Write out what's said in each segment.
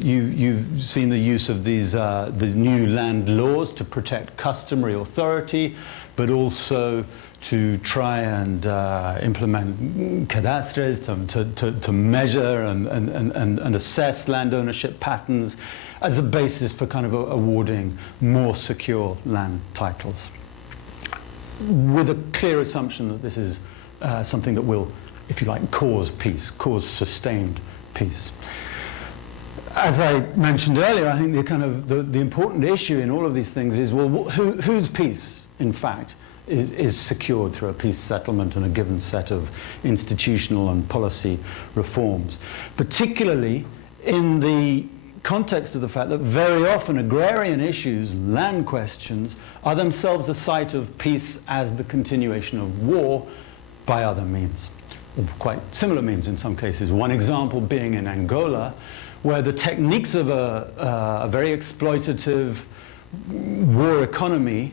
You've seen the use of these new land laws to protect customary authority, but also to try and implement cadastres, to measure and assess land ownership patterns as a basis for kind of awarding more secure land titles, with a clear assumption that this is something that will, if you like, cause peace, cause sustained peace. As I mentioned earlier, I think the important issue in all of these things is, well, whose peace, in fact, is secured through a peace settlement and a given set of institutional and policy reforms, particularly in the context of the fact that very often agrarian issues, land questions, are themselves a site of peace as the continuation of war by other means, or quite similar means in some cases. One example being in Angola, where the techniques of a very exploitative war economy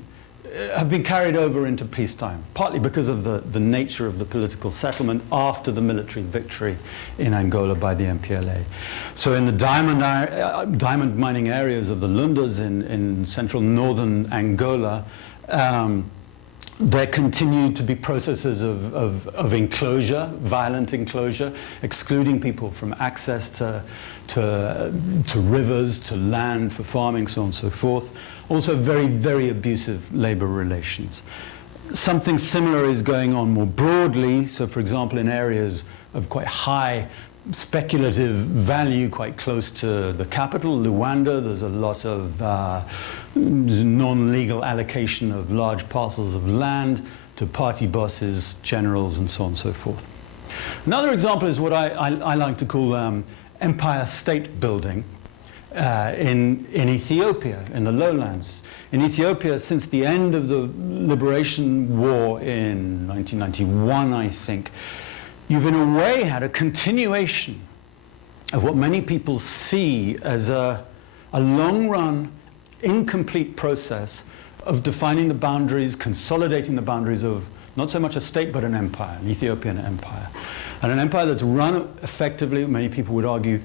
have been carried over into peacetime, partly because of the nature of the political settlement after the military victory in Angola by the MPLA. So in the diamond mining areas of the Lundas in central northern Angola, there continued to be processes of enclosure, violent enclosure, excluding people from access to rivers, to land for farming, so on and so forth. Also very, very abusive labor relations. Something similar is going on more broadly. So for example, in areas of quite high speculative value, quite close to the capital, Luanda, there's a lot of non-legal allocation of large parcels of land to party bosses, generals, and so on and so forth. Another example is what I like to call empire state building in Ethiopia, in the lowlands. In Ethiopia, since the end of the liberation war in 1991, I think, you've in a way had a continuation of what many people see as a long-run, incomplete process of defining the boundaries, consolidating the boundaries of not so much a state but an empire, an Ethiopian empire. And an empire that's run effectively, many people would argue,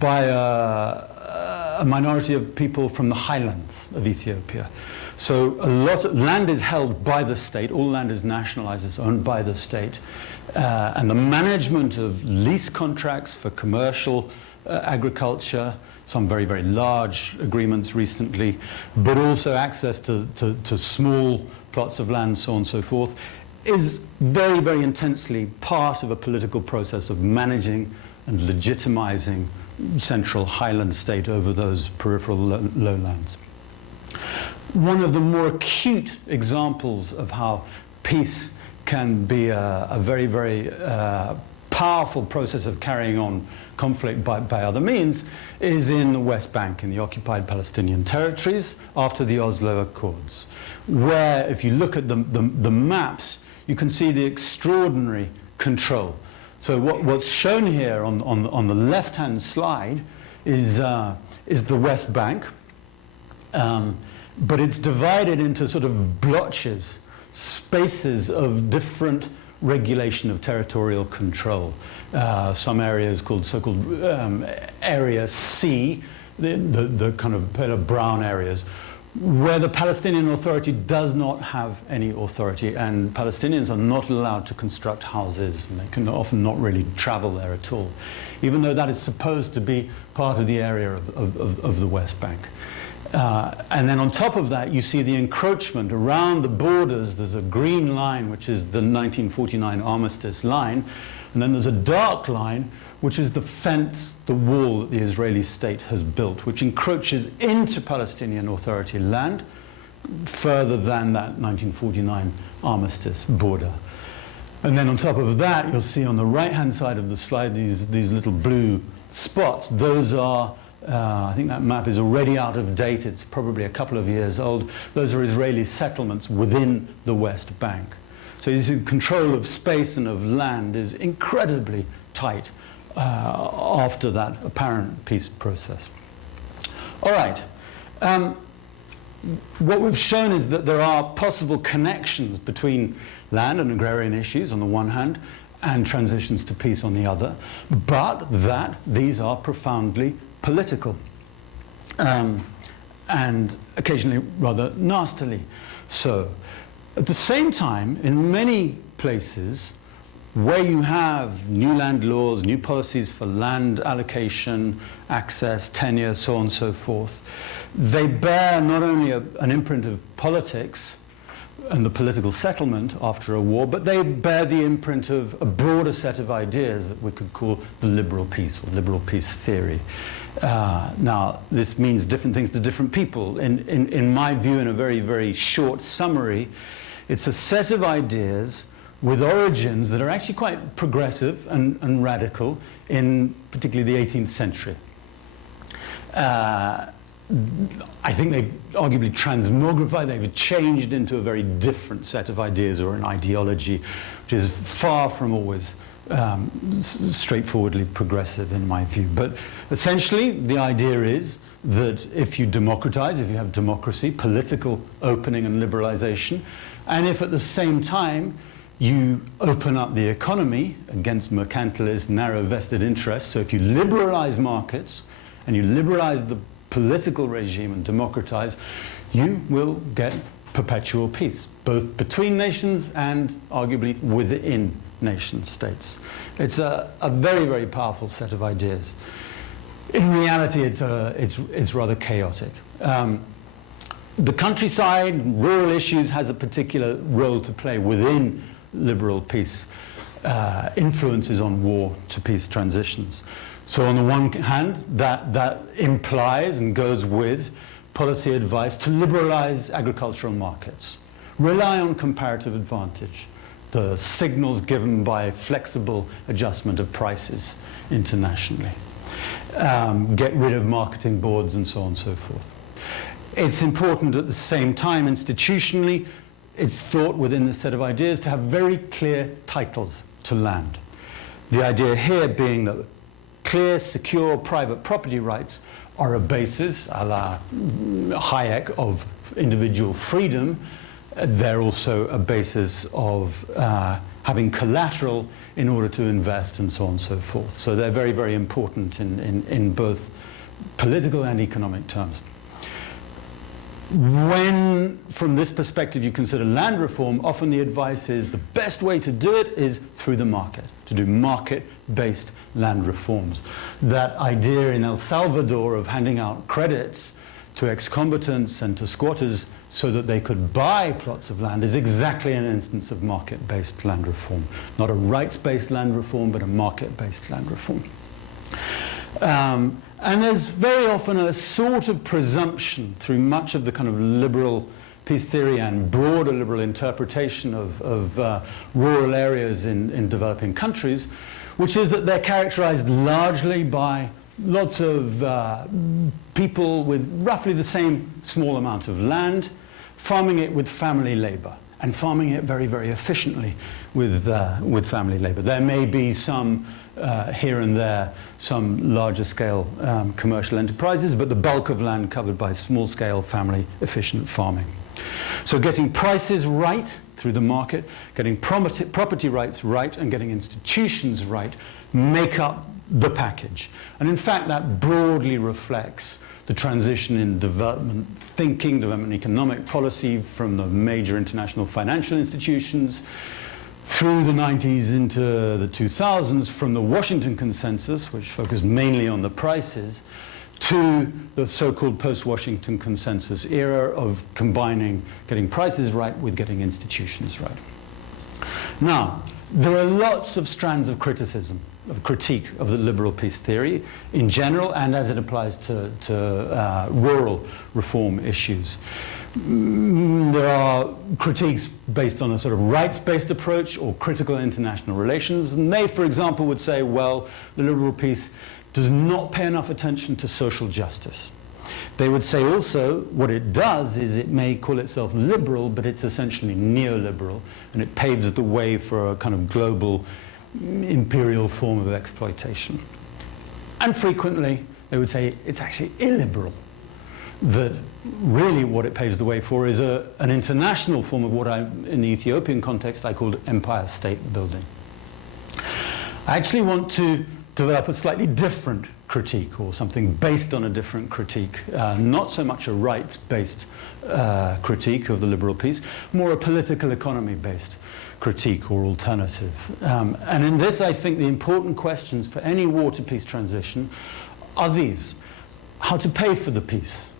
by a minority of people from the highlands of Ethiopia. So a lot of land is held by the state, all land is nationalized, it's owned by the state. And the management of lease contracts for commercial agriculture, some very, very large agreements recently, but also access to small plots of land, so on and so forth, is very, very intensely part of a political process of managing and legitimizing central highland state over those peripheral lowlands. One of the more acute examples of how peace can be a very, very powerful process of carrying on conflict by other means is in the West Bank, in the occupied Palestinian territories after the Oslo Accords, where if you look at the maps, you can see the extraordinary control. So what's shown here on the left-hand slide is the West Bank, but it's divided into sort of blotches, spaces of different regulation of territorial control. Some areas called so-called Area C, the kind of brown areas, where the Palestinian Authority does not have any authority, and Palestinians are not allowed to construct houses, and they can often not really travel there at all, even though that is supposed to be part of the area of the West Bank. And then on top of that, you see the encroachment around the borders. There's a green line, which is the 1949 armistice line, and then there's a dark line, which is the fence, the wall that the Israeli state has built, which encroaches into Palestinian Authority land further than that 1949 armistice border. And then on top of that, you'll see on the right-hand side of the slide these little blue spots. Those are I think that map is already out of date. It's probably a couple of years old. Those are Israeli settlements within the West Bank. So you see, control of space and of land is incredibly tight after that apparent peace process. All right. What we've shown is that there are possible connections between land and agrarian issues on the one hand and transitions to peace on the other, but that these are profoundly political, and occasionally rather nastily so. At the same time, in many places where you have new land laws, new policies for land allocation, access, tenure, so on and so forth, they bear not only an imprint of politics and the political settlement after a war, but they bear the imprint of a broader set of ideas that we could call the liberal peace or liberal peace theory. Now, this means different things to different people. In my view, in a very, very short summary, it's a set of ideas with origins that are actually quite progressive and radical in particularly the 18th century. I think they've arguably transmogrified, they've changed into a very different set of ideas or an ideology, which is far from always straightforwardly progressive in my view. But essentially, the idea is that if you democratize, if you have democracy, political opening and liberalization, and if at the same time you open up the economy against mercantilist, narrow vested interests, so if you liberalize markets and you liberalize the political regime and democratize, you will get perpetual peace, both between nations and arguably within nation states. It's a very, very powerful set of ideas. In reality, it's rather chaotic. The countryside, rural issues has a particular role to play within liberal peace, influences on war to peace transitions. So on the one hand, that implies and goes with policy advice to liberalize agricultural markets, rely on comparative advantage, the signals given by flexible adjustment of prices internationally, get rid of marketing boards and so on and so forth. It's important at the same time, institutionally, it's thought within this set of ideas to have very clear titles to land. The idea here being that clear, secure private property rights are a basis, a la Hayek, of individual freedom. They're also a basis of having collateral in order to invest and so on and so forth. So they're very, very important in both political and economic terms. When, from this perspective, you consider land reform, often the advice is the best way to do it is through the market, to do market-based land reforms. That idea in El Salvador of handing out credits to ex-combatants and to squatters so that they could buy plots of land is exactly an instance of market-based land reform. Not a rights-based land reform, but a market-based land reform. And there's very often a sort of presumption through much of the kind of liberal peace theory and broader liberal interpretation of rural areas in developing countries, which is that they're characterized largely by lots of people with roughly the same small amount of land, farming it with family labor, and farming it very, very efficiently with family labor. There may be some here and there, some larger scale commercial enterprises, but the bulk of land covered by small scale family efficient farming. So getting prices right through the market, getting property rights right, and getting institutions right make up the package. And in fact, that broadly reflects the transition in development thinking, development economic policy from the major international financial institutions through the 90s into the 2000s, from the Washington Consensus, which focused mainly on the prices, to the so-called post-Washington Consensus era of combining getting prices right with getting institutions right. Now, there are lots of strands of criticism, of critique of the liberal peace theory in general and as it applies to rural reform issues. There are critiques based on a sort of rights-based approach or critical international relations, and they, for example, would say, well, the liberal peace does not pay enough attention to social justice. They would say also what it does is it may call itself liberal, but it's essentially neoliberal, and it paves the way for a kind of global imperial form of exploitation. And frequently, they would say it's actually illiberal, that really what it paves the way for is an international form of what in the Ethiopian context, I called empire state building. I actually want to develop a slightly different critique, or something based on a different critique, not so much a rights-based critique of the liberal peace, more a political economy-based critique or alternative. And in this, I think the important questions for any war to peace transition are these: how to pay for the peace.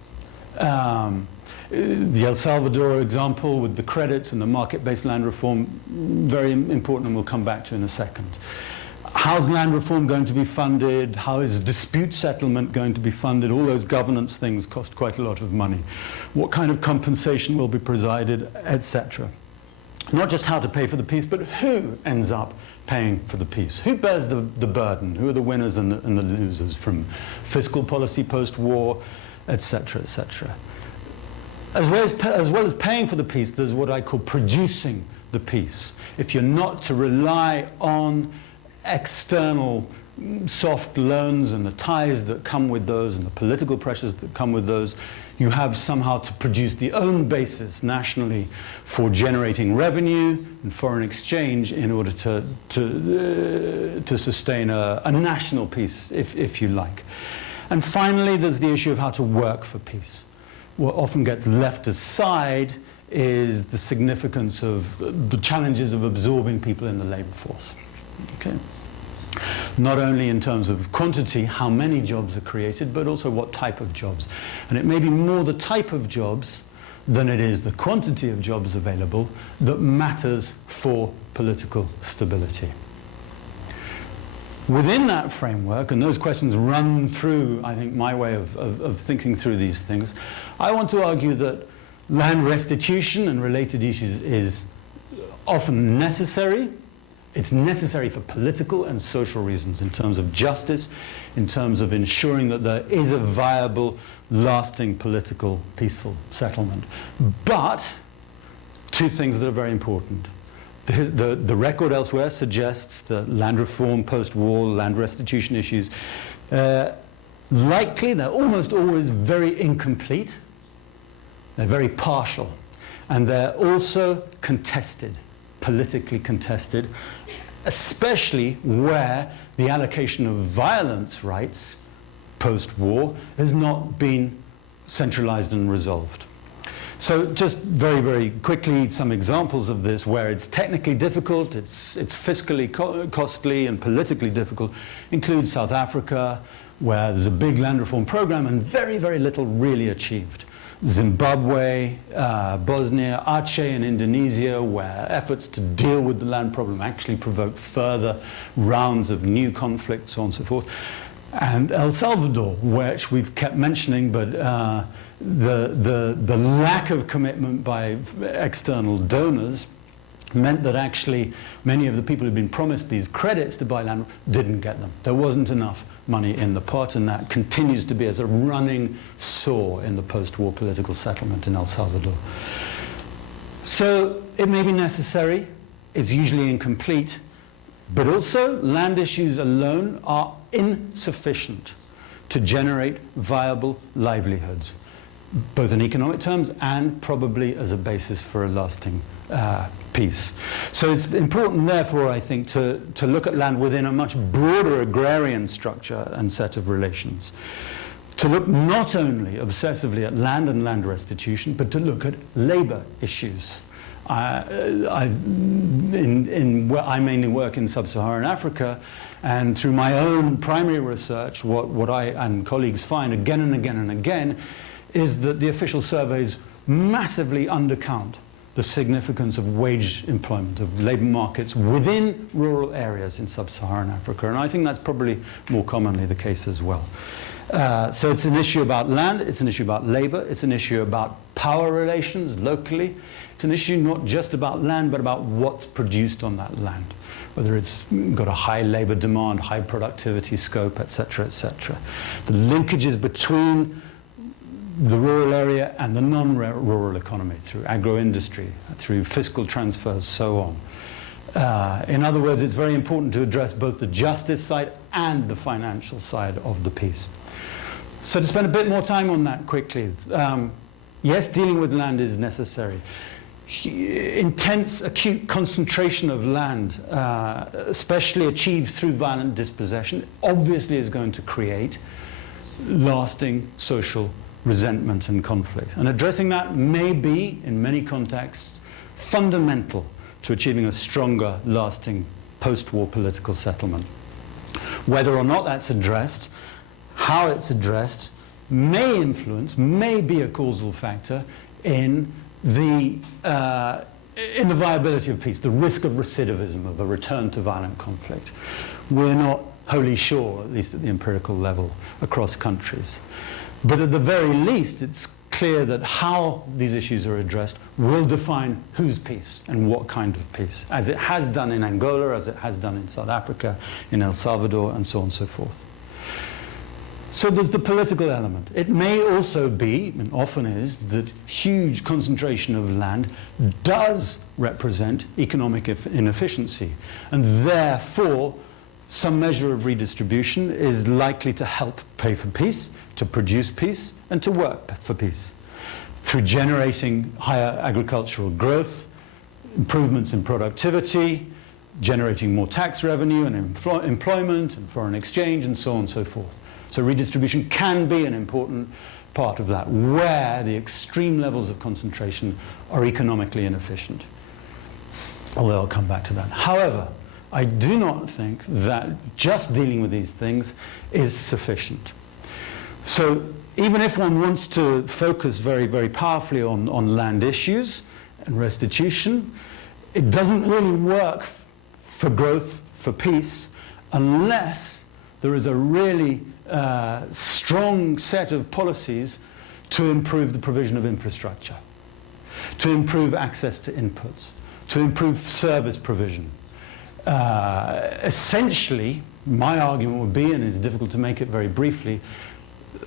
The El Salvador example with the credits and the market-based land reform, very important, and we'll come back to in a second. How's land reform going to be funded? How is dispute settlement going to be funded? All those governance things cost quite a lot of money. What kind of compensation will be provided, etc. Not just how to pay for the peace, but who ends up paying for the peace? Who bears the burden? Who are the winners and the losers from fiscal policy post-war, etc., etc. As well as paying for the peace, there's what I call producing the peace. If you're not to rely on external soft loans and the ties that come with those and the political pressures that come with those, you have somehow to produce the own basis nationally for generating revenue and foreign exchange in order to sustain a national peace, if you like. And finally, there's the issue of how to work for peace. What often gets left aside is the significance of the challenges of absorbing people in the labor force. Okay. Not only in terms of quantity, how many jobs are created, but also what type of jobs. And it may be more the type of jobs than it is the quantity of jobs available that matters for political stability. Within that framework, and those questions run through, I think, my way of thinking through these things, I want to argue that land restitution and related issues is often necessary. It's necessary for political and social reasons, in terms of justice, in terms of ensuring that there is a viable, lasting, political, peaceful settlement. But two things that are very important. The record elsewhere suggests that land reform, post-war, land restitution issues, likely, they're almost always very incomplete, they're very partial, and they're also contested, politically contested, especially where the allocation of violence rights post-war has not been centralized and resolved. So just very, very quickly, some examples of this where it's technically difficult, it's fiscally costly and politically difficult, include South Africa, where there's a big land reform program and very, very little really achieved. Zimbabwe, Bosnia, Aceh in Indonesia, where efforts to deal with the land problem actually provoked further rounds of new conflicts, so on and so forth. And El Salvador, which we've kept mentioning, but the lack of commitment by external donors meant that actually many of the people who'd been promised these credits to buy land didn't get them. There wasn't enough money in the pot, and that continues to be as a running sore in the post-war political settlement in El Salvador. So it may be necessary, it's usually incomplete, but also land issues alone are insufficient to generate viable livelihoods, both in economic terms and probably as a basis for a lasting peace. So it's important, therefore, I think, to look at land within a much broader agrarian structure and set of relations. To look not only obsessively at land and land restitution, but to look at labor issues. I mainly work in sub-Saharan Africa, and through my own primary research, what I and colleagues find again and again and again is that the official surveys massively undercount the significance of wage employment, of labor markets within rural areas in sub-Saharan Africa. And I think that's probably more commonly the case as well. So it's an issue about land, it's an issue about labor, it's an issue about power relations locally. It's an issue not just about land, but about what's produced on that land, whether it's got a high labor demand, high productivity scope, etc., etc. The linkages between the rural area and the non-rural economy through agro-industry, through fiscal transfers, so on. In other words, it's very important to address both the justice side and the financial side of the piece. So to spend a bit more time on that quickly, yes, dealing with land is necessary. intense, acute concentration of land, especially achieved through violent dispossession, obviously is going to create lasting social resentment and conflict. And addressing that may be, in many contexts, fundamental to achieving a stronger, lasting post-war political settlement. Whether or not that's addressed, how it's addressed, may influence, may be a causal factor in the viability of peace, the risk of recidivism, of a return to violent conflict. We're not wholly sure, at least at the empirical level, across countries. But at the very least, it's clear that how these issues are addressed will define whose peace and what kind of peace, as it has done in Angola, as it has done in South Africa, in El Salvador, and so on and so forth. So there's the political element. It may also be, and often is, that huge concentration of land does represent economic inefficiency, and therefore some measure of redistribution is likely to help pay for peace, to produce peace, and to work for peace, through generating higher agricultural growth, improvements in productivity, generating more tax revenue and employment and foreign exchange, and so on and so forth. So redistribution can be an important part of that, where the extreme levels of concentration are economically inefficient. Although I'll come back to that. However, I do not think that just dealing with these things is sufficient. So even if one wants to focus very, very powerfully on land issues and restitution, it doesn't really work for growth, for peace, unless there is a really strong set of policies to improve the provision of infrastructure, to improve access to inputs, to improve service provision. Essentially, my argument would be, and it's difficult to make it very briefly,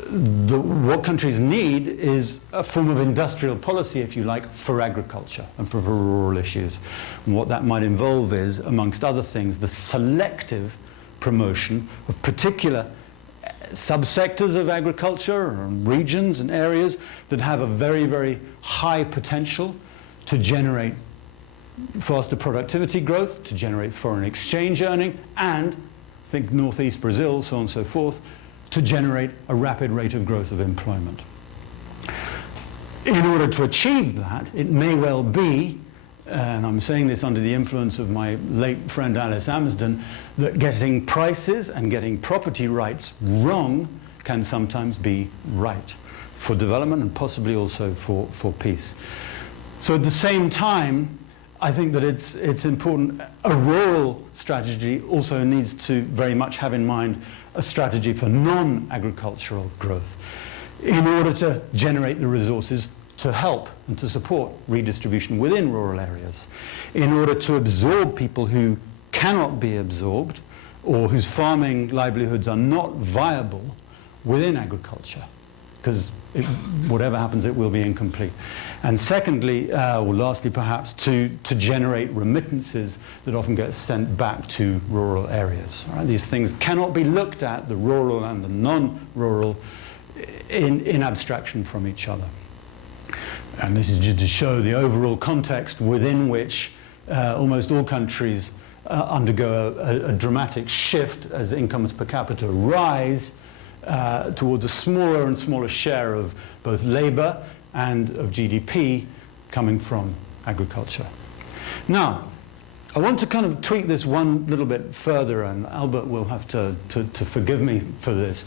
what countries need is a form of industrial policy, if you like, for agriculture and for rural issues. And what that might involve is, amongst other things, the selective promotion of particular subsectors of agriculture and regions and areas that have a very, very high potential to generate faster productivity growth, to generate foreign exchange earning, and, think northeast Brazil, so on and so forth, to generate a rapid rate of growth of employment. In order to achieve that, it may well be, and I'm saying this under the influence of my late friend Alice Amsden, that getting prices and getting property rights wrong can sometimes be right for development and possibly also for peace. So at the same time, I think that it's important. A rural strategy also needs to very much have in mind a strategy for non-agricultural growth in order to generate the resources to help and to support redistribution within rural areas, in order to absorb people who cannot be absorbed or whose farming livelihoods are not viable within agriculture, because whatever happens, it will be incomplete. And secondly, or lastly perhaps, to generate remittances that often get sent back to rural areas. Right? These things cannot be looked at, the rural and the non-rural, in abstraction from each other. And this is just to show the overall context within which almost all countries undergo a dramatic shift as incomes per capita rise towards a smaller and smaller share of both labor and of GDP coming from agriculture. Now, I want to kind of tweak this one little bit further, and Albert will have to forgive me for this,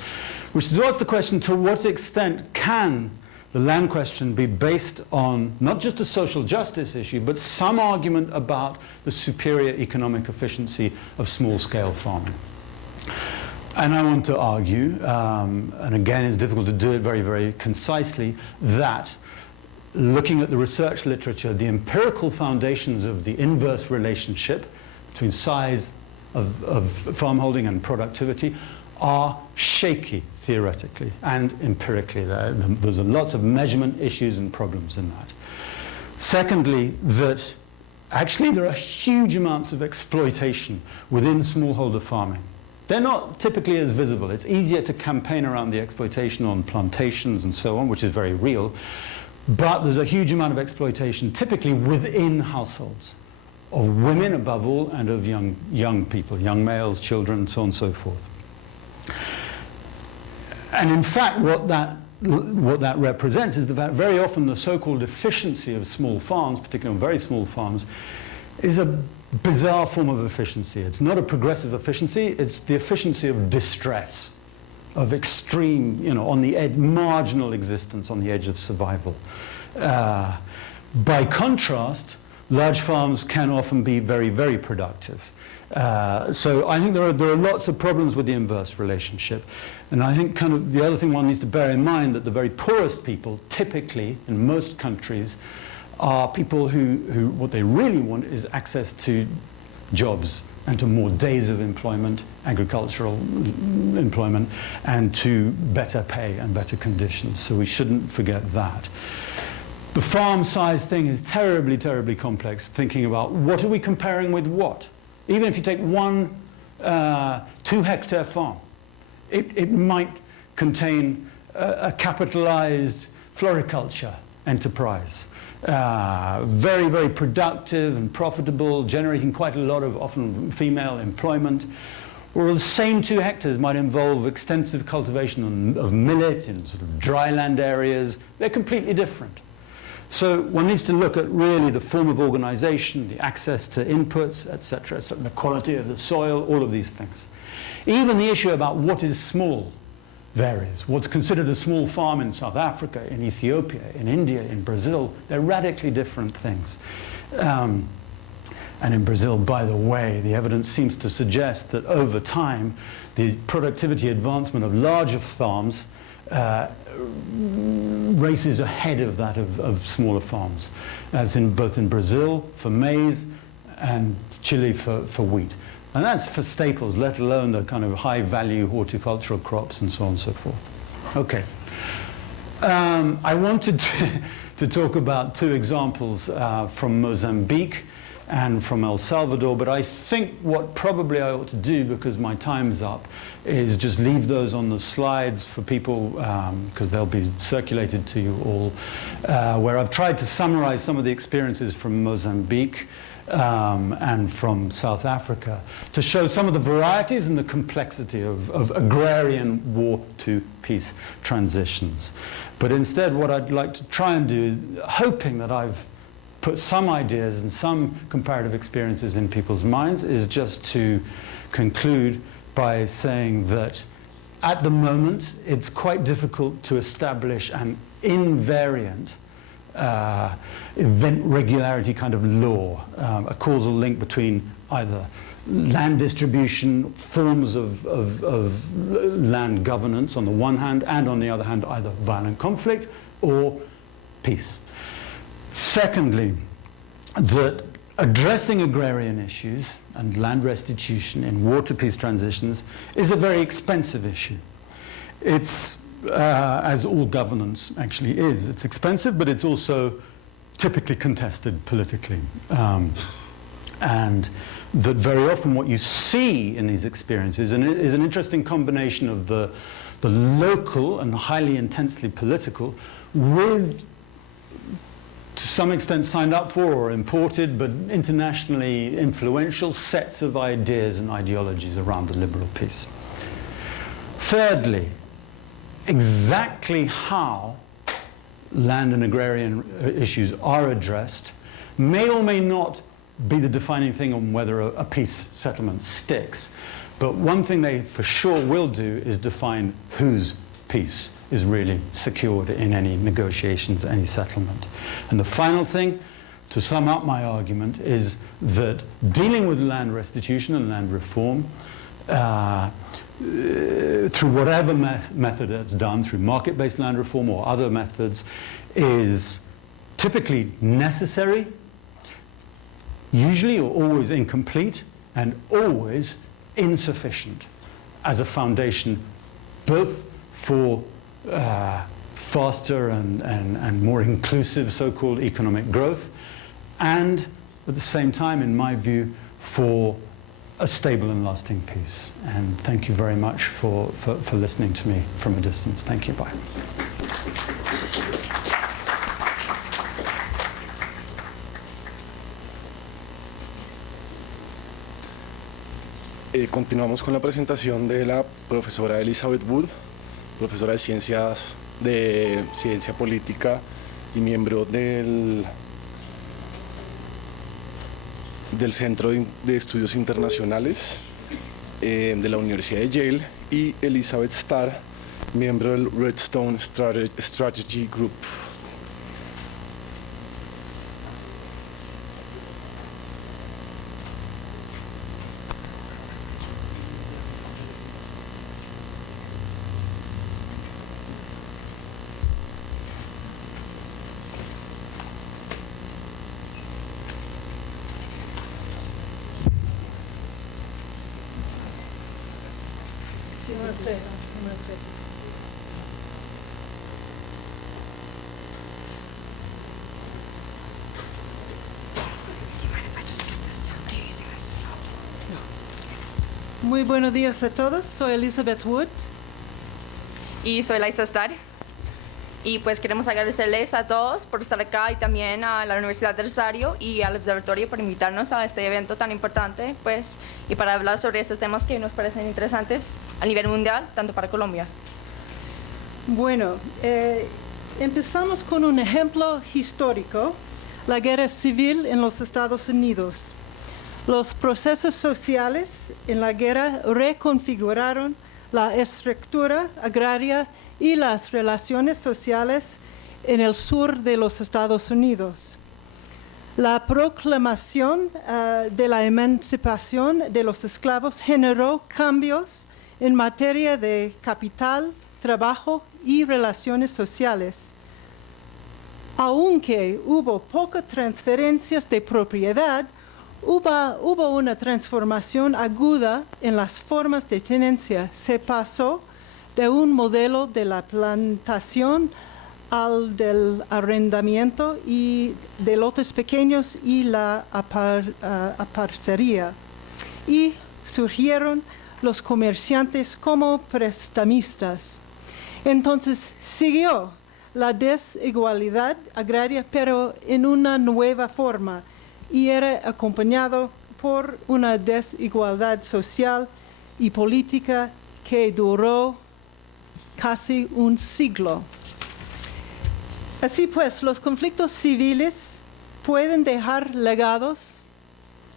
which is to ask the question, to what extent can the land question be based on not just a social justice issue, but some argument about the superior economic efficiency of small-scale farming? And I want to argue, and again it's difficult to do it very, very concisely, that looking at the research literature, the empirical foundations of the inverse relationship between size of farm holding and productivity are shaky theoretically and empirically. There's lots of measurement issues and problems in that. Secondly, that actually there are huge amounts of exploitation within smallholder farming. They're not typically as visible. It's easier to campaign around the exploitation on plantations and so on, which is very real. But there's a huge amount of exploitation, typically within households, of women above all, and of young people, young males, children, so on and so forth. And in fact, what that represents is the fact very often the so-called efficiency of small farms, particularly on very small farms, is a bizarre form of efficiency. It's not a progressive efficiency, it's the efficiency of distress, of extreme, on the edge, marginal existence, on the edge of survival. By contrast, large farms can often be very, very productive. So I think there are lots of problems with the inverse relationship. And I think kind of the other thing one needs to bear in mind that the very poorest people, typically in most countries, are people who what they really want is access to jobs and to more days of employment, agricultural employment, and to better pay and better conditions. So we shouldn't forget that. The farm size thing is terribly, terribly complex, thinking about what are we comparing with what? Even if you take one 2-hectare farm, it might contain a capitalized floriculture enterprise. Very, very productive and profitable, generating quite a lot of often female employment. Or the same 2 hectares might involve extensive cultivation of millet in sort of dry land areas. They're completely different. So one needs to look at really the form of organization, the access to inputs, etc., the quality of the soil, all of these things. Even the issue about what is small varies. What's considered a small farm in South Africa, in Ethiopia, in India, in Brazil, they're radically different things. And in Brazil, by the way, the evidence seems to suggest that over time, the productivity advancement of larger farms races ahead of that of smaller farms, as in both in Brazil for maize and Chile for wheat. And that's for staples, let alone the kind of high-value horticultural crops and so on and so forth. Okay. I wanted to talk about 2 examples from Mozambique and from El Salvador, but I think what probably I ought to do, because my time's up, is just leave those on the slides for people, because they'll be circulated to you all, where I've tried to summarize some of the experiences from Mozambique and from South Africa to show some of the varieties and the complexity of agrarian war-to-peace transitions. But instead, what I'd like to try and do, hoping that I've put some ideas and some comparative experiences in people's minds, is just to conclude by saying that at the moment it's quite difficult to establish an invariant event regularity kind of law, a causal link between either land distribution, forms of land governance on the one hand, and on the other hand either violent conflict or peace. Secondly, that addressing agrarian issues and land restitution in war-to-peace transitions is a very expensive issue. It's, as all governance actually is, it's expensive, but it's also typically contested politically. And that very often what you see in these experiences is an interesting combination of the local and highly intensely political with, to some extent, signed up for or imported, but internationally influential sets of ideas and ideologies around the liberal peace. Thirdly, exactly how land and agrarian issues are addressed may or may not be the defining thing on whether a peace settlement sticks. But one thing they for sure will do is define whose peace is really secured in any negotiations, any settlement. And the final thing, to sum up my argument, is that dealing with land restitution and land reform through whatever method it's done, through market-based land reform or other methods, is typically necessary, usually or always incomplete, and always insufficient as a foundation both for faster and more inclusive so-called economic growth, and at the same time, in my view, for a stable and lasting peace. And thank you very much for listening to me from a distance. Thank you. Bye. Continuamos con la presentación de la profesora Elizabeth Wood, profesora de Ciencia Política y miembro del Centro de Estudios Internacionales de la Universidad de Yale, y Elizabeth Starr, miembro del Redstone Strategy Group. Número 3. Muy buenos días a todos, soy Elizabeth Wood. Y soy Liza Starr. Y pues queremos agradecerles a todos por estar acá y también a la Universidad del Rosario y al Observatorio por invitarnos a este evento tan importante, pues, y para hablar sobre estos temas que nos parecen interesantes a nivel mundial, tanto para Colombia. Bueno, empezamos con un ejemplo histórico, la guerra civil en los Estados Unidos. Los procesos sociales en la guerra reconfiguraron la estructura agraria y las relaciones sociales en el sur de los Estados Unidos. La proclamación de la emancipación de los esclavos generó cambios en materia de capital, trabajo y relaciones sociales. Aunque hubo pocas transferencias de propiedad, hubo una transformación aguda en las formas de tenencia. Se pasó de un modelo de la plantación al del arrendamiento y de lotes pequeños y la aparcería. Y surgieron los comerciantes como prestamistas. Entonces siguió la desigualdad agraria, pero en una nueva forma, y era acompañado por una desigualdad social y política que duró casi un siglo. Así pues, los conflictos civiles pueden dejar legados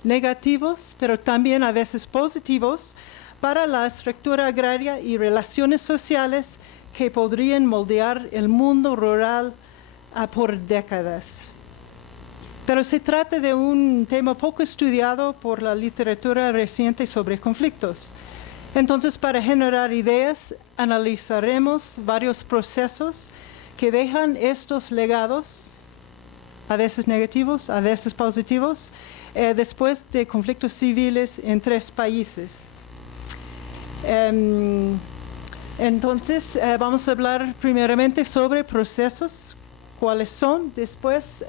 negativos, pero también a veces positivos, para la estructura agraria y relaciones sociales que podrían moldear el mundo rural por décadas. Pero se trata de un tema poco estudiado por la literatura reciente sobre conflictos. Entonces, para generar ideas, analizaremos varios procesos que dejan estos legados, a veces negativos, a veces positivos, después de conflictos civiles en 3 países. Entonces, vamos a hablar primeramente sobre procesos, cuáles son. Después,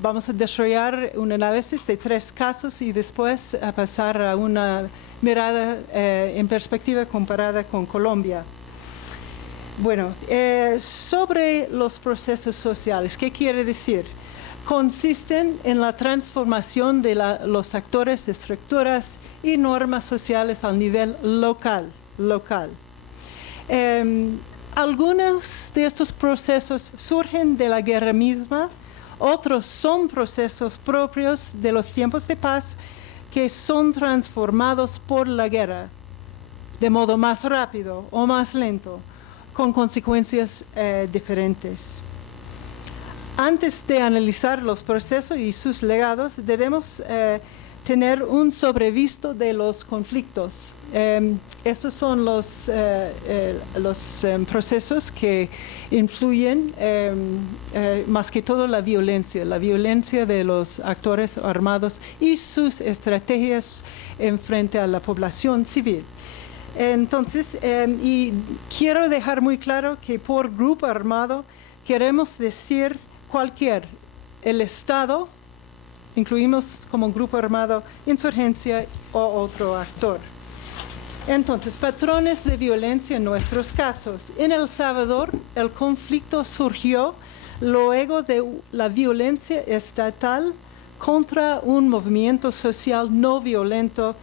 vamos a desarrollar un análisis de 3 casos y después a pasar a una mirada en perspectiva comparada con Colombia. Bueno, sobre los procesos sociales, ¿qué quiere decir? Consisten en la transformación de los actores, estructuras y normas sociales al nivel local. Algunos de estos procesos surgen de la guerra misma, otros son procesos propios de los tiempos de paz que son transformados por la guerra de modo más rápido o más lento, con consecuencias diferentes. Antes de analizar los procesos y sus legados, debemos tener un sobrevisto de los conflictos. Estos son los procesos que influyen más que todo la violencia de los actores armados y sus estrategias en frente a la población civil. Entonces, y quiero dejar muy claro que por grupo armado queremos decir el Estado, incluimos como grupo armado insurgencia o otro actor. Entonces, patrones de violencia en nuestros casos. En El Salvador, el conflicto surgió luego de la violencia estatal contra un movimiento social no violento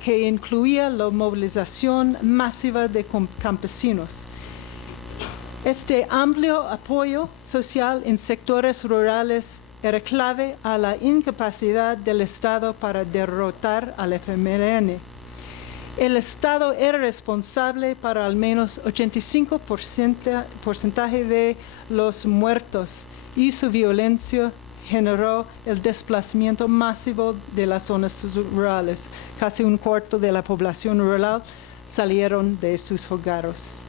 que incluía la movilización masiva de campesinos. Este amplio apoyo social en sectores rurales era clave a la incapacidad del Estado para derrotar al FMLN. El Estado era responsable para al menos 85% de los muertos y su violencia generó el desplazamiento masivo de las zonas rurales. Casi un cuarto de la población rural salieron de sus hogares.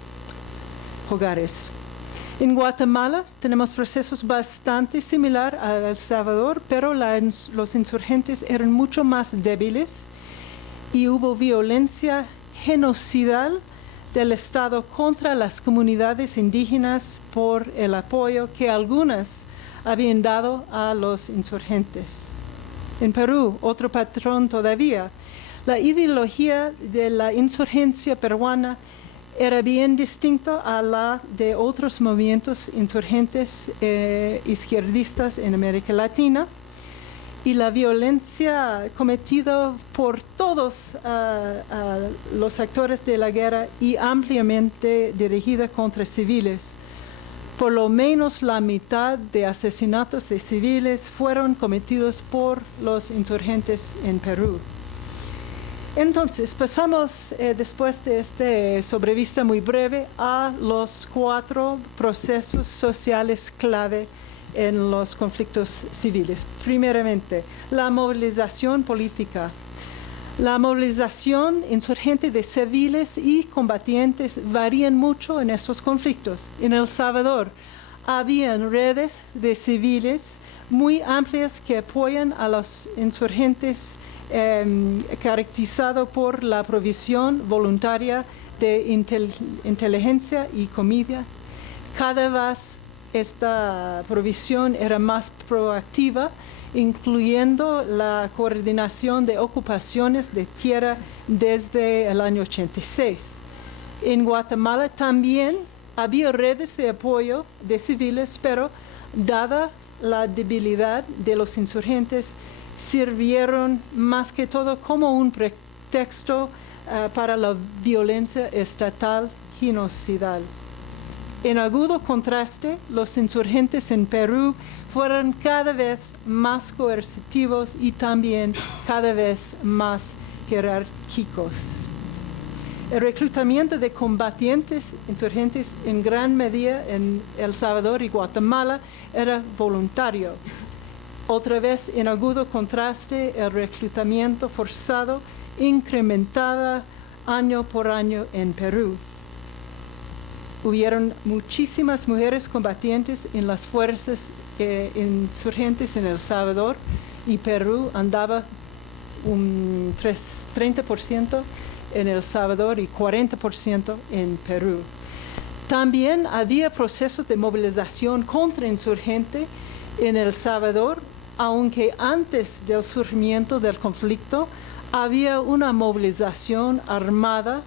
En Guatemala tenemos procesos bastante similares a El Salvador, pero los insurgentes eran mucho más débiles y hubo violencia genocidal del Estado contra las comunidades indígenas por el apoyo que algunas habían dado a los insurgentes. En Perú, otro patrón todavía, la ideología de la insurgencia peruana era bien distinta a la de otros movimientos insurgentes izquierdistas en América Latina, y la violencia cometida por todos los actores de la guerra y ampliamente dirigida contra civiles. Por lo menos la mitad de asesinatos de civiles fueron cometidos por los insurgentes en Perú. Entonces, pasamos después de esta sobrevista muy breve a los 4 procesos sociales clave en los conflictos civiles. Primeramente, la movilización política. La movilización insurgente de civiles y combatientes varían mucho en estos conflictos. En El Salvador habían redes de civiles muy amplias que apoyan a los insurgentes, caracterizado por la provisión voluntaria de inteligencia y comida. Cada vez esta provisión era más proactiva, incluyendo la coordinación de ocupaciones de tierra desde el año 86. En Guatemala también había redes de apoyo de civiles, pero dada la debilidad de los insurgentes, sirvieron más que todo como un pretexto para la violencia estatal genocidal. En agudo contraste, los insurgentes en Perú fueron cada vez más coercitivos y también cada vez más jerárquicos. El reclutamiento de combatientes insurgentes en gran medida en El Salvador y Guatemala era voluntario. Otra vez, en agudo contraste, el reclutamiento forzado incrementaba año por año en Perú. Hubieron muchísimas mujeres combatientes en las fuerzas insurgentes en El Salvador, y Perú andaba un 30% en El Salvador y 40% en Perú. También había procesos de movilización contrainsurgente en El Salvador, aunque antes del surgimiento del conflicto había una movilización armada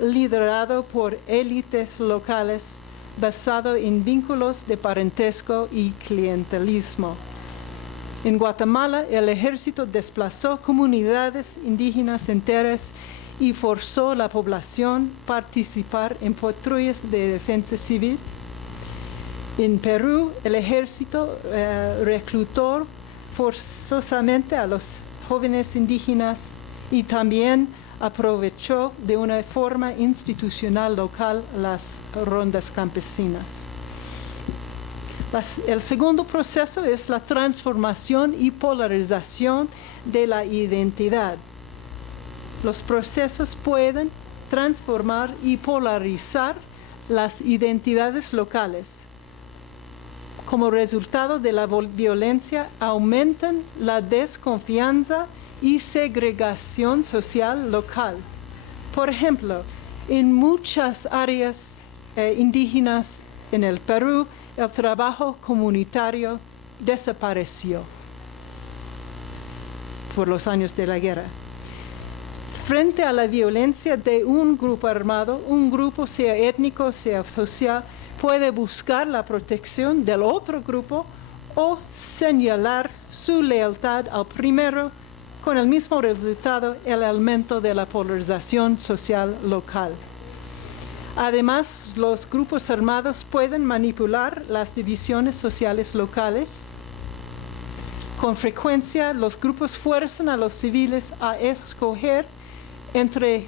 liderado por élites locales basado en vínculos de parentesco y clientelismo. En Guatemala, el ejército desplazó comunidades indígenas enteras y forzó a la población a participar en patrullas de defensa civil. En Perú, el ejército reclutó forzosamente a los jóvenes indígenas y también aprovechó de una forma institucional local las rondas campesinas. El segundo proceso es la transformación y polarización de la identidad. Los procesos pueden transformar y polarizar las identidades locales. Como resultado de la violencia, aumentan la desconfianza y segregación social local. Por ejemplo, en muchas áreas indígenas en el Perú, el trabajo comunitario desapareció por los años de la guerra. Frente a la violencia de un grupo armado, un grupo, sea étnico, sea social, puede buscar la protección del otro grupo o señalar su lealtad al primero con el mismo resultado, el aumento de la polarización social local. Además, los grupos armados pueden manipular las divisiones sociales locales. Con frecuencia, los grupos fuerzan a los civiles a escoger entre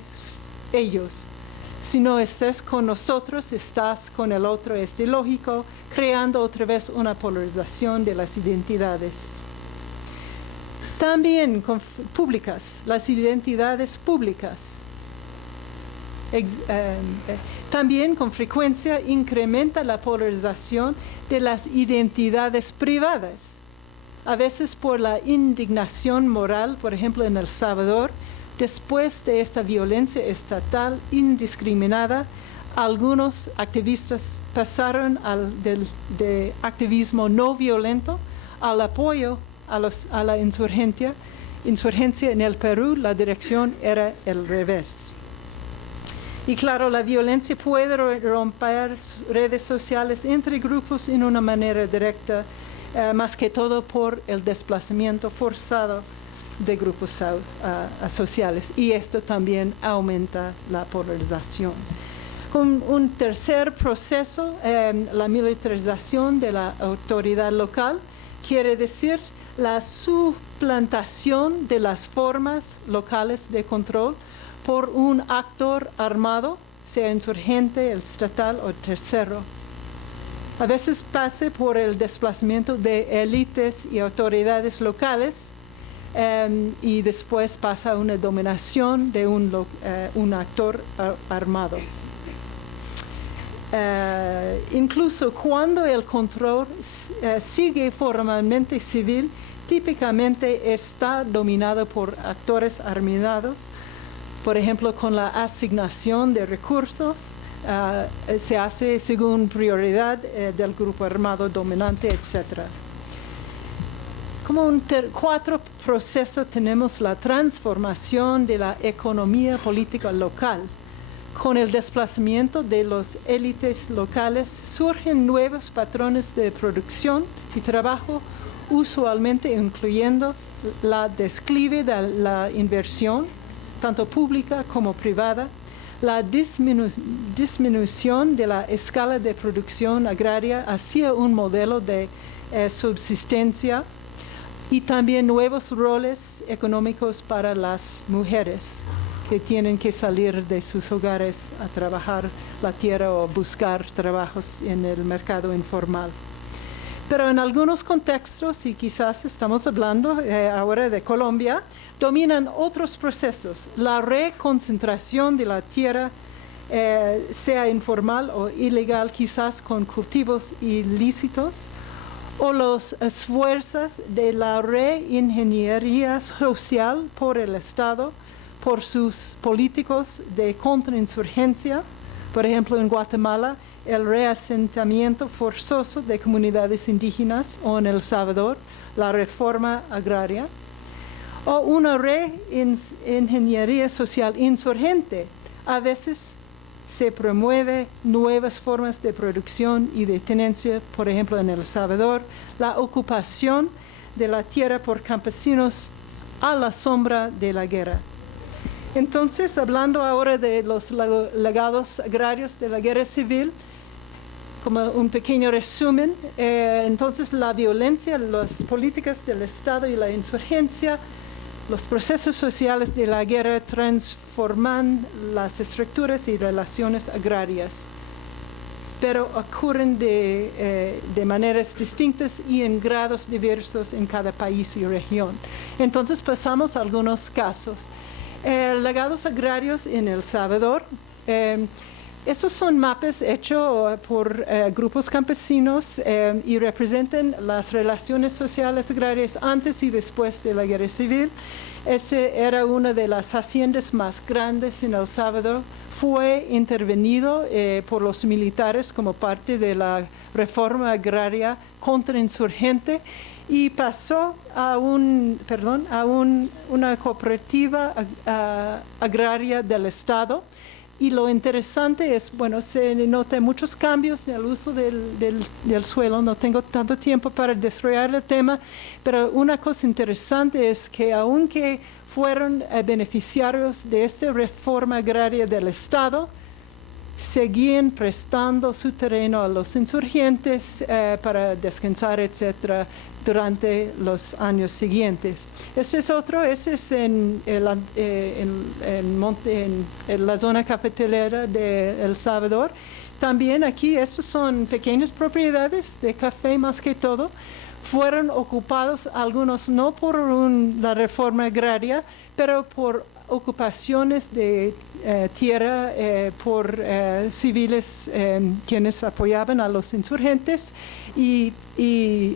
ellos. Si no estás con nosotros, estás con el otro, es ilógico, creando otra vez una polarización de las identidades. También públicas, las identidades públicas. También con frecuencia incrementa la polarización de las identidades privadas. A veces por la indignación moral, por ejemplo en El Salvador, después de esta violencia estatal indiscriminada, algunos activistas pasaron de activismo no violento al apoyo a la insurgencia. En el Perú, la dirección era el revés. Y claro, la violencia puede romper redes sociales entre grupos en una manera directa, más que todo por el desplazamiento forzado de grupos sociales. Y esto también aumenta la polarización. Con un tercer proceso, la militarización de la autoridad local, quiere decir la suplantación de las formas locales de control por un actor armado, sea insurgente, el estatal o tercero. A veces pasa por el desplazamiento de élites y autoridades locales y después pasa a una dominación de un actor armado. Incluso cuando el control sigue formalmente civil, típicamente está dominado por actores armados. Por ejemplo, con la asignación de recursos, se hace según prioridad del grupo armado dominante, etc. Como un cuarto proceso tenemos la transformación de la economía política local. Con el desplazamiento de las élites locales surgen nuevos patrones de producción y trabajo, usualmente incluyendo la declive de la inversión, tanto pública como privada, la disminución de la escala de producción agraria hacia un modelo de subsistencia y también nuevos roles económicos para las mujeres que tienen que salir de sus hogares a trabajar la tierra o buscar trabajos en el mercado informal. Pero en algunos contextos, y quizás estamos hablando ahora de Colombia, dominan otros procesos. La reconcentración de la tierra, sea informal o ilegal, quizás con cultivos ilícitos, o los esfuerzos de la reingeniería social por el Estado, por sus políticos de contrainsurgencia. Por ejemplo, en Guatemala, el reasentamiento forzoso de comunidades indígenas, o en El Salvador, la reforma agraria, o una reingeniería social insurgente. A veces se promueve nuevas formas de producción y de tenencia, por ejemplo, en El Salvador, la ocupación de la tierra por campesinos a la sombra de la guerra. Entonces, hablando ahora de los legados agrarios de la guerra civil, como un pequeño resumen, entonces la violencia, las políticas del Estado y la insurgencia, los procesos sociales de la guerra transforman las estructuras y relaciones agrarias, pero ocurren de maneras distintas y en grados diversos en cada país y región. Entonces pasamos a algunos casos. Legados agrarios en El Salvador. Estos son mapas hechos por grupos campesinos y representan las relaciones sociales agrarias antes y después de la guerra civil. Este era una de las haciendas más grandes en El Salvador. Fue intervenido por los militares como parte de la reforma agraria contrainsurgente y pasó a una cooperativa agraria del Estado Y lo interesante es, bueno, se notan muchos cambios en el uso del suelo. No tengo tanto tiempo para desarrollar el tema, pero una cosa interesante es que aunque fueron beneficiarios de esta reforma agraria del Estado, seguían prestando su terreno a los insurgentes para descansar, etcétera, durante los años siguientes. Este es otro, este es en la zona cafetalera de El Salvador. También aquí, estos son pequeñas propiedades de café más que todo. Fueron ocupados algunos no por la reforma agraria, pero por ocupaciones de tierra por civiles quienes apoyaban a los insurgentes y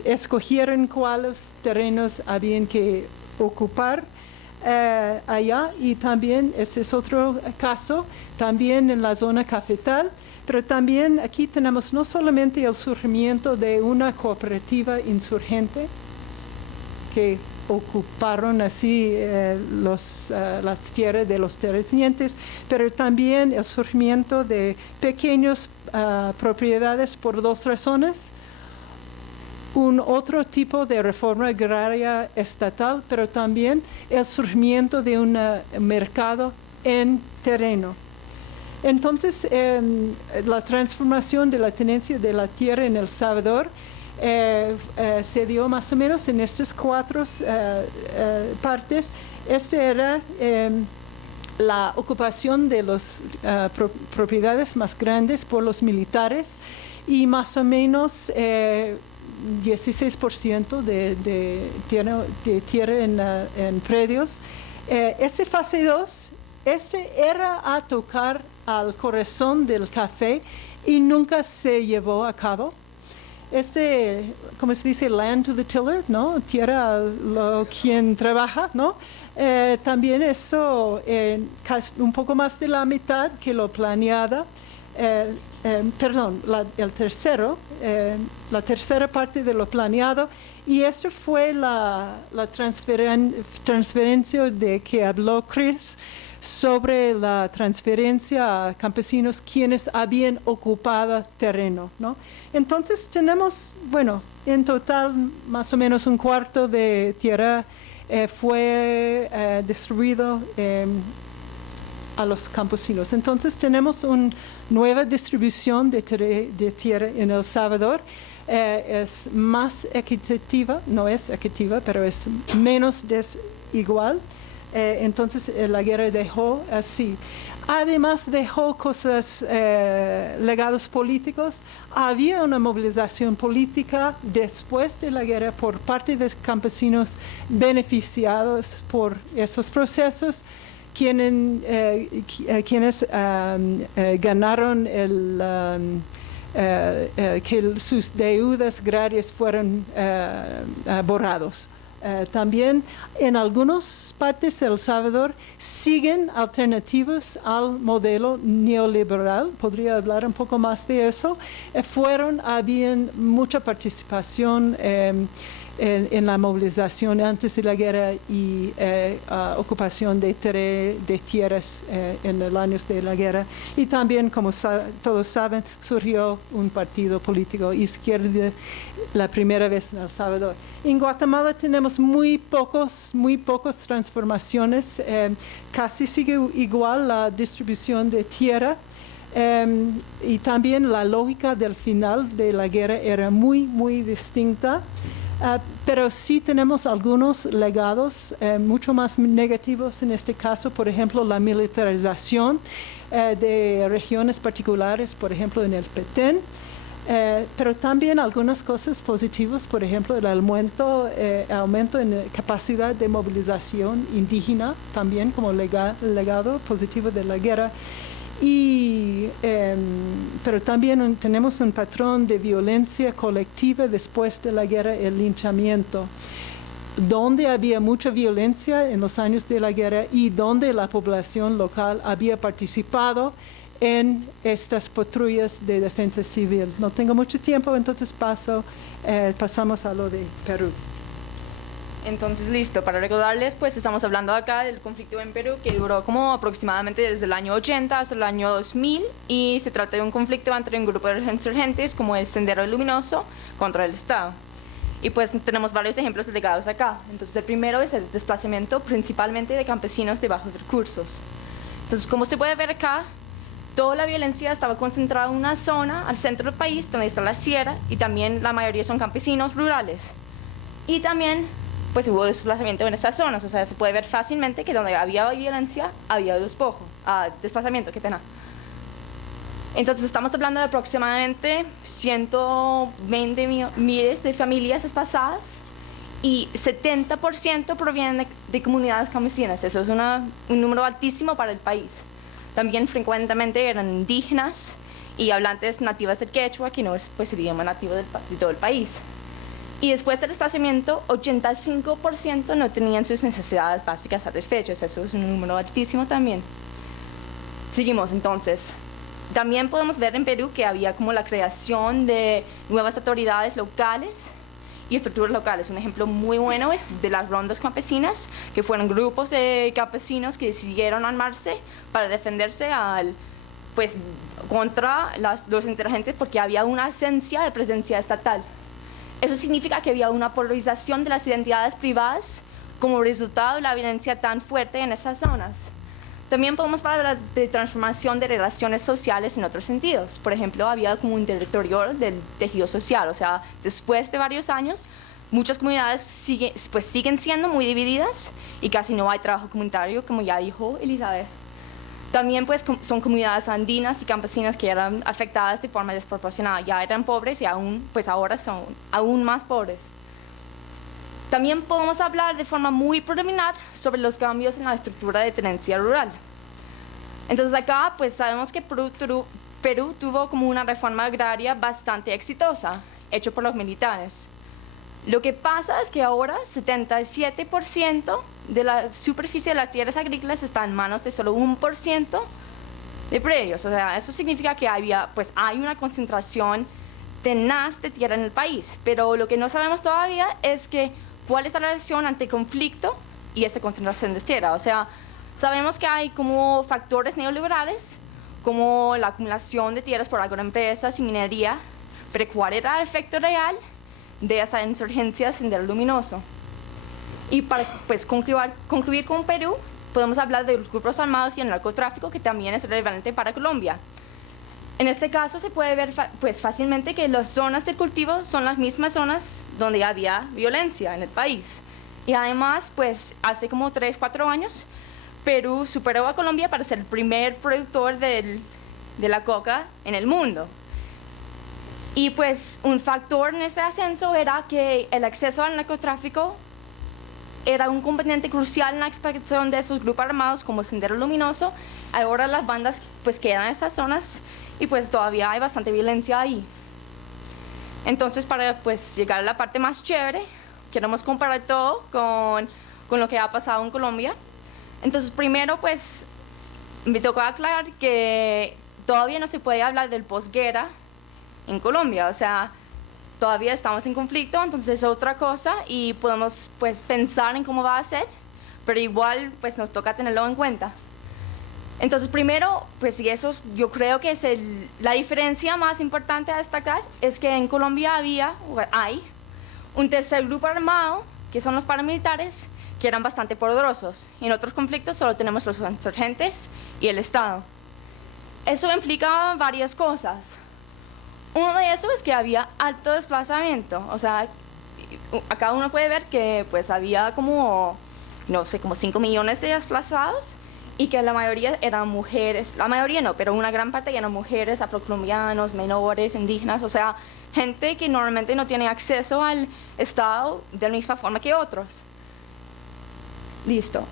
escogieron cuáles terrenos habían que ocupar allá. Y también, ese es otro caso, también en la zona cafetal, pero también aquí tenemos no solamente el surgimiento de una cooperativa insurgente que ocuparon así las tierras de los terratenientes, pero también el surgimiento de pequeñas propiedades por dos razones. Un otro tipo de reforma agraria estatal, pero también el surgimiento de un mercado en terreno. Entonces, la transformación de la tenencia de la tierra en El Salvador se dio más o menos en estas cuatro partes. Esta era la ocupación de las propiedades más grandes por los militares y más o menos 16% de tierra en predios. Esta fase 2, era a tocar al corazón del café y nunca se llevó a cabo. Como se dice, land to the tiller, ¿no? Tierra a quien trabaja, ¿no? También eso, un poco más de la mitad que lo planeada, la tercera parte de lo planeado, y esto fue la transferencia de que habló Chris sobre la transferencia a campesinos quienes habían ocupado terreno, ¿no? Entonces tenemos, bueno, en total más o menos un cuarto de tierra fue distribuido a los campesinos. Entonces tenemos una nueva distribución de tierra en El Salvador. Es más equitativa, no es equitativa, pero es menos desigual. Entonces la guerra dejó así. Además dejó cosas, legados políticos. Había una movilización política después de la guerra por parte de campesinos beneficiados por esos procesos, quienes ganaron que sus deudas agrarias fueron borrados. También en algunas partes de El Salvador siguen alternativas al modelo neoliberal. Podría hablar un poco más de eso. Había mucha participación en la movilización antes de la guerra y ocupación de tierras en los años de la guerra. Y también, como todos saben, surgió un partido político izquierda la primera vez en El Salvador. En Guatemala tenemos muy pocas transformaciones. Casi sigue igual la distribución de tierra. Y también la lógica del final de la guerra era muy distinta. Pero sí tenemos algunos legados mucho más negativos en este caso, por ejemplo, la militarización de regiones particulares, por ejemplo, en el Petén, pero también algunas cosas positivas, por ejemplo, el aumento en capacidad de movilización indígena, también como legado positivo de la guerra. Pero también tenemos un patrón de violencia colectiva después de la guerra, el linchamiento, donde había mucha violencia en los años de la guerra y donde la población local había participado en estas patrullas de defensa civil. No tengo mucho tiempo, entonces pasamos a lo de Perú. Entonces, listo, para recordarles, pues estamos hablando acá del conflicto en Perú que duró como aproximadamente desde el año 80 hasta el año 2000 y se trata de un conflicto entre un grupo de insurgentes como el Sendero Luminoso contra el Estado. Y pues tenemos varios ejemplos delegados acá. Entonces, el primero es el desplazamiento principalmente de campesinos de bajos recursos. Entonces, como se puede ver acá, toda la violencia estaba concentrada en una zona al centro del país donde está la sierra y también la mayoría son campesinos rurales. Y también pues hubo desplazamiento en estas zonas, o sea, se puede ver fácilmente que donde había violencia había desplazamiento, qué pena. Entonces estamos hablando de aproximadamente 120 miles de familias desplazadas y 70% provienen de comunidades campesinas. Eso es un número altísimo para el país. También frecuentemente eran indígenas y hablantes nativas del quechua, que no es pues, el idioma nativo de todo el país. Y después del desplazamiento, 85% no tenían sus necesidades básicas satisfechas. Eso es un número altísimo también. Seguimos entonces. También podemos ver en Perú que había como la creación de nuevas autoridades locales y estructuras locales. Un ejemplo muy bueno es de las rondas campesinas, que fueron grupos de campesinos que decidieron armarse para defenderse contra los insurgentes porque había una ausencia de presencia estatal. Eso significa que había una polarización de las identidades privadas como resultado de la violencia tan fuerte en esas zonas. También podemos hablar de transformación de relaciones sociales en otros sentidos. Por ejemplo, había como un deterioro del tejido social, o sea, después de varios años, muchas comunidades siguen siendo muy divididas y casi no hay trabajo comunitario, como ya dijo Elizabeth. También pues, son comunidades andinas y campesinas que eran afectadas de forma desproporcionada. Ya eran pobres y ahora son aún más pobres. También podemos hablar de forma muy preliminar sobre los cambios en la estructura de tenencia rural. Entonces acá pues sabemos que Perú tuvo como una reforma agraria bastante exitosa, hecha por los militares. Lo que pasa es que ahora 77% de la superficie de las tierras agrícolas está en manos de solo 1% de predios. O sea, eso significa que hay una concentración tenaz de tierra en el país. Pero lo que no sabemos todavía es cuál es la relación entre conflicto y esta concentración de tierra. O sea, sabemos que hay como factores neoliberales, como la acumulación de tierras por agroempresas y minería, pero ¿cuál era el efecto real de esa insurgencia Sendero Luminoso? Y para pues, concluir con Perú, podemos hablar de los grupos armados y el narcotráfico, que también es relevante para Colombia. En este caso se puede ver pues, fácilmente que las zonas del cultivo son las mismas zonas donde había violencia en el país. Y además, pues hace como 3-4 años, Perú superó a Colombia para ser el primer productor de la coca en el mundo. Y pues un factor en ese ascenso era que el acceso al narcotráfico era un componente crucial en la expansión de esos grupos armados como Sendero Luminoso. Ahora las bandas pues quedan en esas zonas y pues todavía hay bastante violencia ahí. Entonces para pues llegar a la parte más chévere, queremos comparar todo con lo que ha pasado en Colombia. Entonces primero pues me tocó aclarar que todavía no se puede hablar del posguerra en Colombia, o sea, todavía estamos en conflicto, entonces es otra cosa y podemos pues pensar en cómo va a ser, pero igual pues nos toca tenerlo en cuenta. Entonces primero, pues y eso yo creo que es la diferencia más importante a destacar, es que en Colombia hay un tercer grupo armado, que son los paramilitares, que eran bastante poderosos. En otros conflictos solo tenemos los insurgentes y el Estado. Eso implica varias cosas. Uno de esos es que había alto desplazamiento, o sea, acá uno puede ver que pues había como, no sé, como 5 millones de desplazados y que la mayoría eran mujeres, la mayoría no, pero una gran parte eran mujeres, afrocolombianos, menores, indígenas, o sea, gente que normalmente no tiene acceso al Estado de la misma forma que otros. Listo.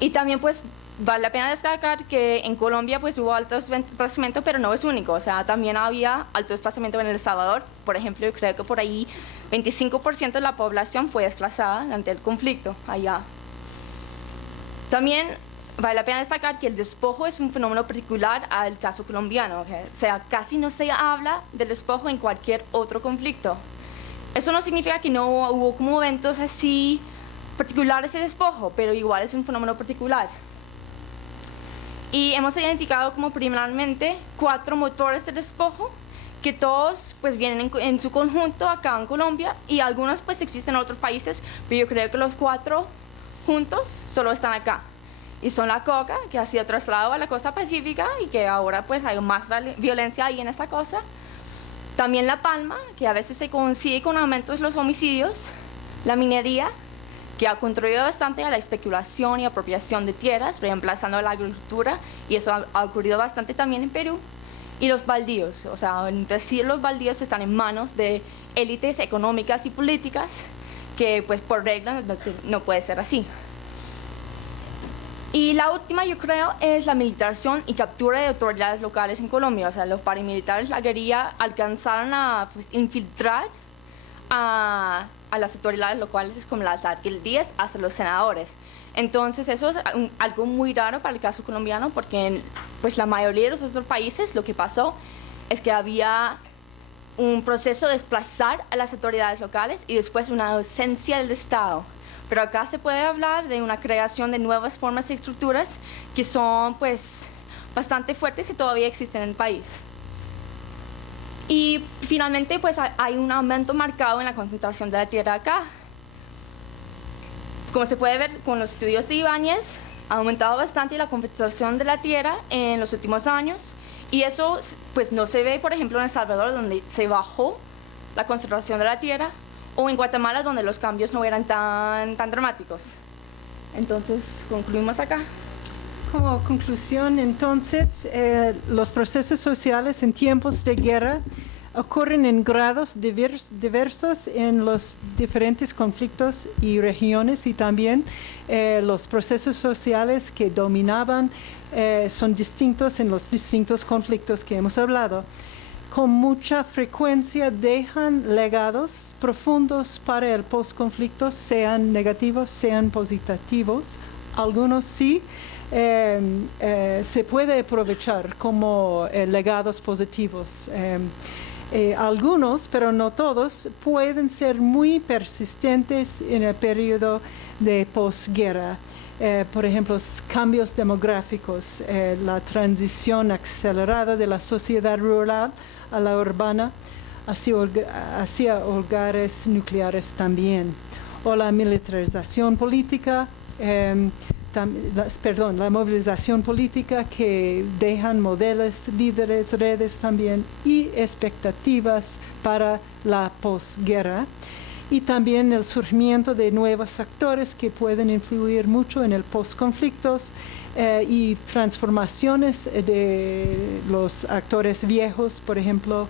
Y también pues vale la pena destacar que en Colombia pues hubo alto desplazamiento, pero no es único, o sea, también había alto desplazamiento en El Salvador. Por ejemplo, yo creo que por ahí 25% de la población fue desplazada durante el conflicto allá. También vale la pena destacar que el despojo es un fenómeno particular al caso colombiano, ¿okay? O sea, casi no se habla del despojo en cualquier otro conflicto. Eso no significa que no hubo como eventos así particular ese despojo, pero igual es un fenómeno particular. Y hemos identificado como primeramente 4 motores de despojo, que todos pues vienen en su conjunto acá en Colombia, y algunos pues existen en otros países, pero yo creo que los 4 juntos solo están acá. Y son la coca, que ha sido trasladado a la costa pacífica y que ahora pues hay más violencia ahí en esta costa. También la palma, que a veces se coincide con aumentos de los homicidios. La minería, que ha contribuido bastante a la especulación y apropiación de tierras, reemplazando la agricultura, y eso ha ocurrido bastante también en Perú. Y los baldíos, o sea, decir los baldíos están en manos de élites económicas y políticas, que pues por regla no puede ser así. Y la última, yo creo, es la militarización y captura de autoridades locales en Colombia. O sea, los paramilitares, la guerrilla, alcanzaron a pues, infiltrar a las autoridades locales como las alcaldías hasta los senadores. Entonces eso es algo muy raro para el caso colombiano, porque en pues, la mayoría de los otros países lo que pasó es que había un proceso de desplazar a las autoridades locales y después una ausencia del Estado. Pero acá se puede hablar de una creación de nuevas formas y estructuras que son pues bastante fuertes y todavía existen en el país. Y finalmente pues hay un aumento marcado en la concentración de la tierra acá. Como se puede ver con los estudios de Ibáñez, ha aumentado bastante la concentración de la tierra en los últimos años, y eso pues no se ve, por ejemplo, en El Salvador, donde se bajó la concentración de la tierra, o en Guatemala, donde los cambios no eran tan dramáticos. Entonces, concluimos acá. Como conclusión, entonces, los procesos sociales en tiempos de guerra ocurren en grados diversos en los diferentes conflictos y regiones, y también los procesos sociales que dominaban son distintos en los distintos conflictos que hemos hablado. Con mucha frecuencia dejan legados profundos para el postconflicto, sean negativos, sean positivos. Algunos sí se puede aprovechar como legados positivos. Algunos, pero no todos, pueden ser muy persistentes en el periodo de posguerra. Por ejemplo, cambios demográficos, la transición acelerada de la sociedad rural a la urbana, hacia hogares nucleares también, o la militarización política, la movilización política, que dejan modelos, líderes, redes también, y expectativas para la posguerra. Y también el surgimiento de nuevos actores que pueden influir mucho en el postconflictos, y transformaciones de los actores viejos, por ejemplo,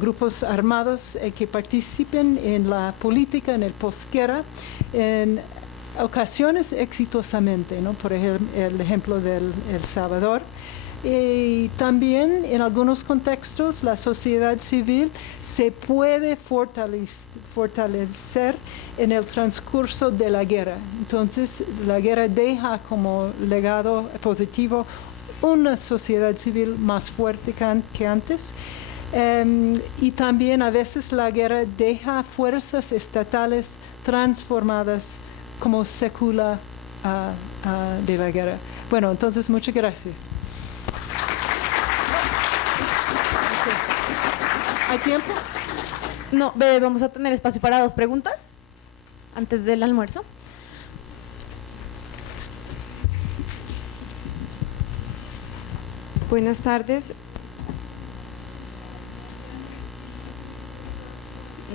grupos armados que participen en la política en el posguerra, en ocasiones exitosamente, ¿no? Por ejemplo, el ejemplo del El Salvador. Y también en algunos contextos la sociedad civil se puede fortalecer en el transcurso de la guerra. Entonces la guerra deja como legado positivo una sociedad civil más fuerte que antes. Y también a veces la guerra deja fuerzas estatales transformadas como sécula de la guerra. Bueno, entonces muchas gracias. ¿Hay tiempo? No, vamos a tener espacio para 2 preguntas antes del almuerzo. Buenas tardes.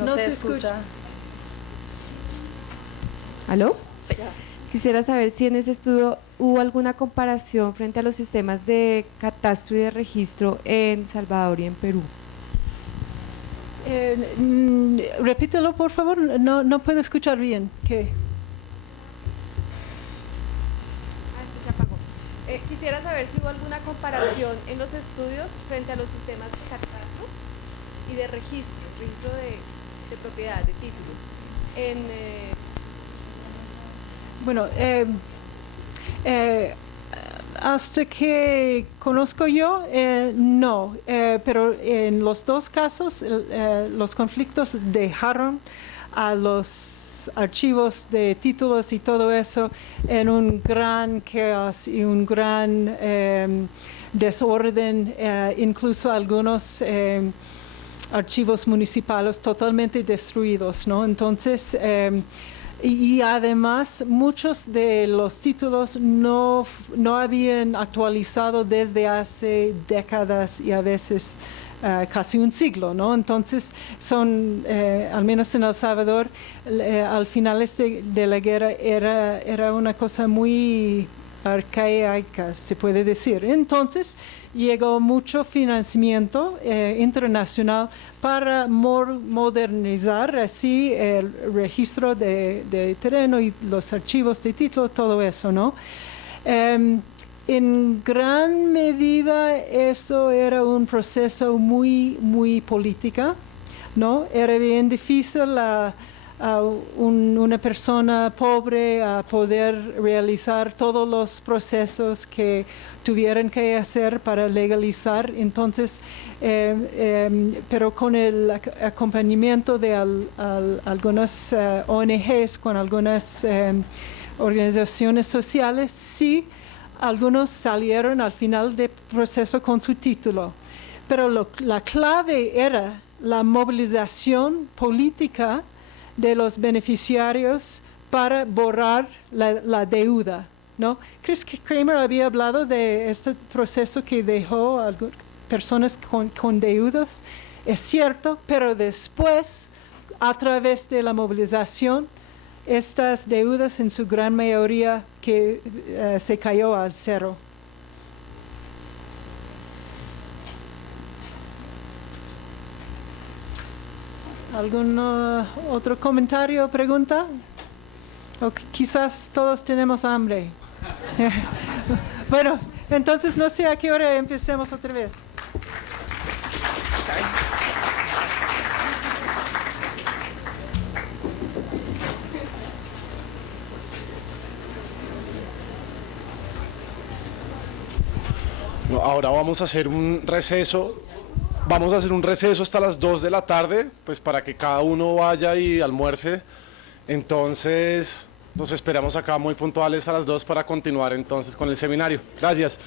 No se escucha. ¿Aló? Sí. Quisiera saber si en ese estudio hubo alguna comparación frente a los sistemas de catastro y de registro en Salvador y en Perú. Repítelo, por favor, no puedo escuchar bien. ¿Qué? Es que se apagó. Quisiera saber si hubo alguna comparación en los estudios frente a los sistemas de catastro y de registro de propiedad, de títulos. Bueno, hasta que conozco yo, no, pero en los 2 casos los conflictos dejaron a los archivos de títulos y todo eso en un gran caos y un gran desorden, incluso algunos archivos municipales totalmente destruidos, ¿no? Entonces, y además muchos de los títulos no habían actualizado desde hace décadas y a veces casi un siglo, ¿no? Entonces son, al menos en El Salvador, al final de la guerra era una cosa muy arcaica, se puede decir. Entonces llegó mucho financiamiento internacional para modernizar así el registro de terreno y los archivos de título, todo eso, ¿no? En gran medida eso era un proceso muy política, ¿no? Era bien difícil a una persona pobre a poder realizar todos los procesos que tuvieran que hacer para legalizar. Entonces, pero con el acompañamiento de algunas ONGs, con algunas organizaciones sociales, sí, algunos salieron al final del proceso con su título. Pero la clave era la movilización política de los beneficiarios para borrar la deuda, ¿no? Chris Kramer había hablado de este proceso que dejó a personas con deudas, es cierto, pero después, a través de la movilización, estas deudas en su gran mayoría que se cayó a cero. ¿Algún otro comentario o pregunta? O quizás todos tenemos hambre. Bueno, entonces no sé a qué hora empecemos otra vez. Bueno, ahora vamos a hacer un receso. Vamos a hacer un receso hasta las 2 de la tarde, pues para que cada uno vaya y almuerce. Entonces, nos esperamos acá muy puntuales a las 2 para continuar entonces con el seminario. Gracias.